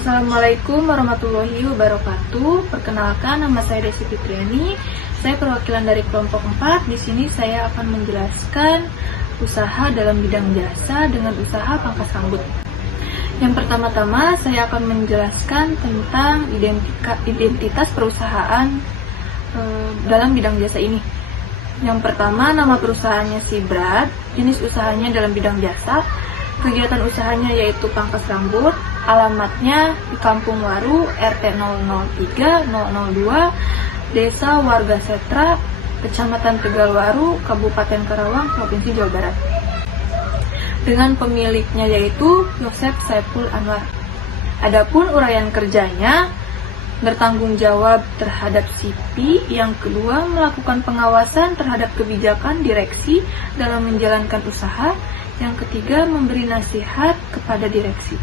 Assalamualaikum warahmatullahi wabarakatuh. Perkenalkan, nama saya Desi Fitriani. Saya perwakilan dari kelompok 4. Di sini saya akan menjelaskan usaha dalam bidang jasa dengan usaha pangkas rambut. Yang pertama-tama saya akan menjelaskan tentang identitas perusahaan dalam bidang jasa ini. Yang pertama, nama perusahaannya Sibrat, jenis usahanya dalam bidang jasa, kegiatan usahanya yaitu pangkas rambut, alamatnya di Kampung Waru, RT 003 002, Desa Warga Setra, Kecamatan Tegalwaru, Kabupaten Karawang, Provinsi Jawa Barat. Dengan pemiliknya yaitu Yosef Saiful Anwar. Adapun uraian kerjanya, bertanggung jawab terhadap SIPI, yang kedua melakukan pengawasan terhadap kebijakan direksi dalam menjalankan usaha, yang ketiga memberi nasihat kepada direksi.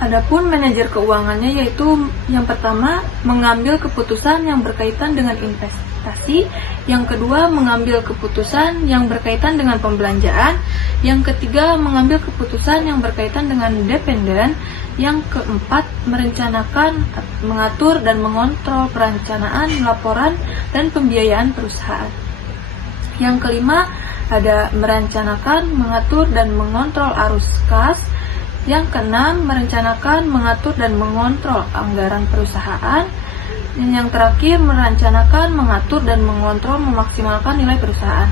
Adapun manajer keuangannya yaitu yang pertama mengambil keputusan yang berkaitan dengan investasi, yang kedua mengambil keputusan yang berkaitan dengan pembelanjaan, yang ketiga mengambil keputusan yang berkaitan dengan dependen, yang keempat merencanakan, mengatur dan mengontrol perencanaan, laporan dan pembiayaan perusahaan. Yang kelima ada merencanakan, mengatur dan mengontrol arus kas. Yang keenam, merencanakan, mengatur, dan mengontrol anggaran perusahaan. Dan yang terakhir, merencanakan, mengatur, dan mengontrol memaksimalkan nilai perusahaan.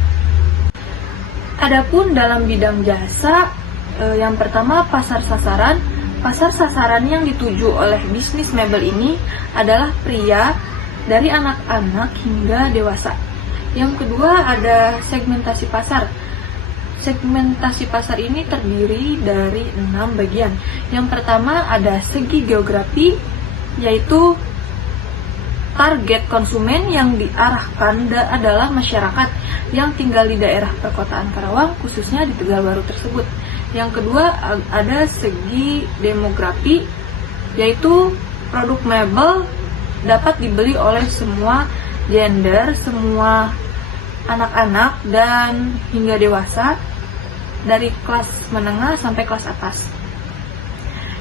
Adapun dalam bidang jasa, yang pertama pasar sasaran. Pasar sasaran yang dituju oleh bisnis mebel ini adalah pria dari anak-anak hingga dewasa. Yang kedua ada segmentasi pasar. Segmentasi pasar ini terdiri dari 6 bagian. Yang pertama ada segi geografi, yaitu target konsumen yang diarahkan adalah masyarakat yang tinggal di daerah perkotaan Karawang, khususnya di Tegalwaru tersebut. Yang kedua ada segi demografi, yaitu produk mebel dapat dibeli oleh semua gender, semua anak-anak dan hingga dewasa, dari kelas menengah sampai kelas atas.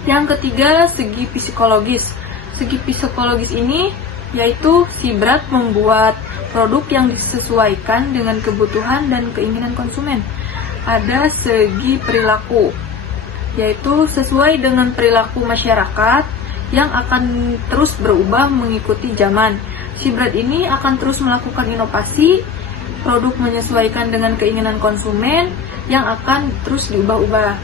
Yang ketiga, segi psikologis. Segi psikologis ini yaitu Sibrat membuat produk yang disesuaikan dengan kebutuhan dan keinginan konsumen. Ada segi perilaku, yaitu sesuai dengan perilaku masyarakat yang akan terus berubah mengikuti zaman. Sibrat ini akan terus melakukan inovasi, produk menyesuaikan dengan keinginan konsumen yang akan terus diubah-ubah.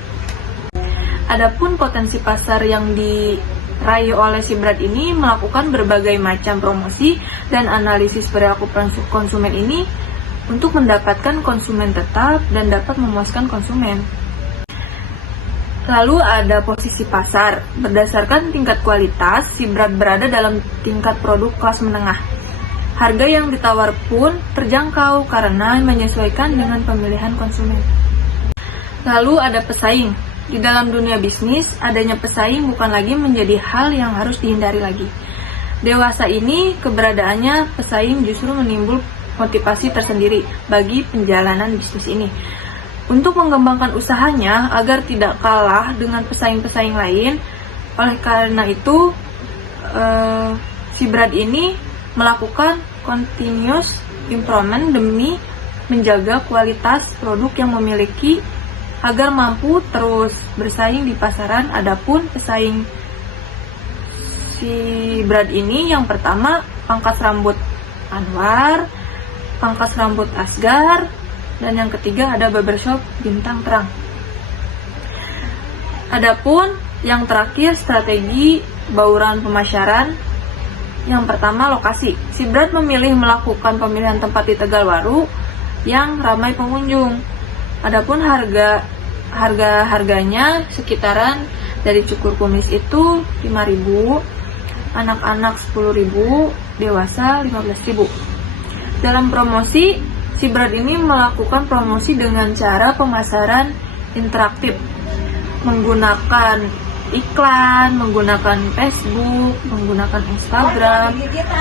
Adapun potensi pasar yang diraih oleh Sibrat ini melakukan berbagai macam promosi dan analisis perilaku konsumen ini untuk mendapatkan konsumen tetap dan dapat memuaskan konsumen. Lalu ada posisi pasar. Berdasarkan tingkat kualitas, Sibrat berada dalam tingkat produk kelas menengah. Harga yang ditawar pun terjangkau karena menyesuaikan dengan pemilihan konsumen. Lalu ada pesaing. Di dalam dunia bisnis, adanya pesaing bukan lagi menjadi hal yang harus dihindari lagi. Dewasa ini, keberadaannya pesaing justru menimbul motivasi tersendiri bagi penjalanan bisnis ini. Untuk mengembangkan usahanya agar tidak kalah dengan pesaing-pesaing lain, oleh karena itu, Sibrat ini melakukan continuous improvement demi menjaga kualitas produk yang memiliki agar mampu terus bersaing di pasaran. Adapun pesaing Sibrat ini yang pertama pangkas rambut Anwar, pangkas rambut Asgar, dan yang ketiga ada barbershop Bintang Terang. Adapun yang terakhir strategi bauran pemasaran. Yang pertama lokasi. Sibrat memilih melakukan pemilihan tempat di Tegalwaru yang ramai pengunjung. Adapun harganya sekitaran dari cukur kumis itu 5.000, anak-anak 10.000, dewasa 15.000. Dalam promosi, Sibrat ini melakukan promosi dengan cara pemasaran interaktif, menggunakan iklan, menggunakan Facebook, menggunakan Instagram,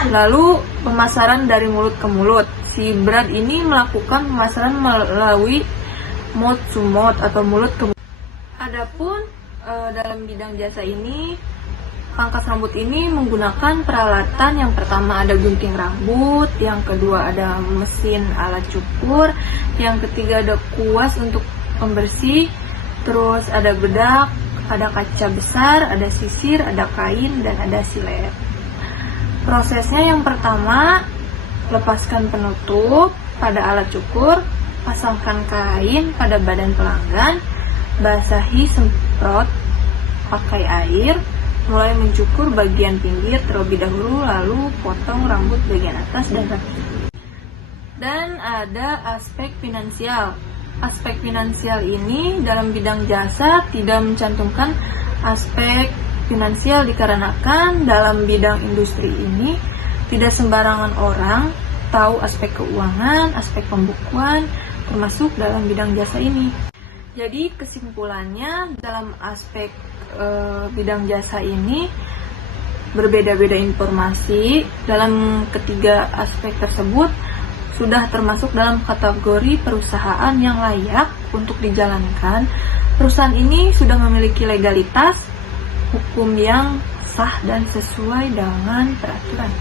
lalu pemasaran dari mulut ke mulut. Sibrat ini melakukan pemasaran melalui mouth to mouth atau mulut ke mulut. Adapun Dalam bidang jasa ini, pangkas rambut ini menggunakan peralatan. Yang pertama ada gunting rambut, yang kedua ada mesin alat cukur, yang ketiga ada kuas untuk pembersih, terus ada bedak, ada kaca besar, ada sisir, ada kain, dan ada silet. Prosesnya yang pertama, lepaskan penutup pada alat cukur, pasangkan kain pada badan pelanggan, basahi semprot pakai air, mulai mencukur bagian pinggir terlebih dahulu, lalu potong rambut bagian atas dan kaki. Dan ada aspek finansial. Aspek finansial ini dalam bidang jasa tidak mencantumkan aspek finansial dikarenakan dalam bidang industri ini tidak sembarangan orang tahu aspek keuangan, aspek pembukuan, termasuk dalam bidang jasa ini. Jadi kesimpulannya dalam aspek bidang jasa ini berbeda-beda informasi. Dalam ketiga aspek tersebut sudah termasuk dalam kategori perusahaan yang layak untuk dijalankan. Perusahaan ini sudah memiliki legalitas hukum yang sah dan sesuai dengan peraturan.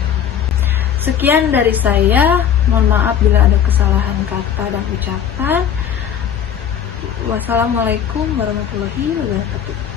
Sekian dari saya, mohon maaf bila ada kesalahan kata dan ucapan. Wassalamualaikum warahmatullahi wabarakatuh.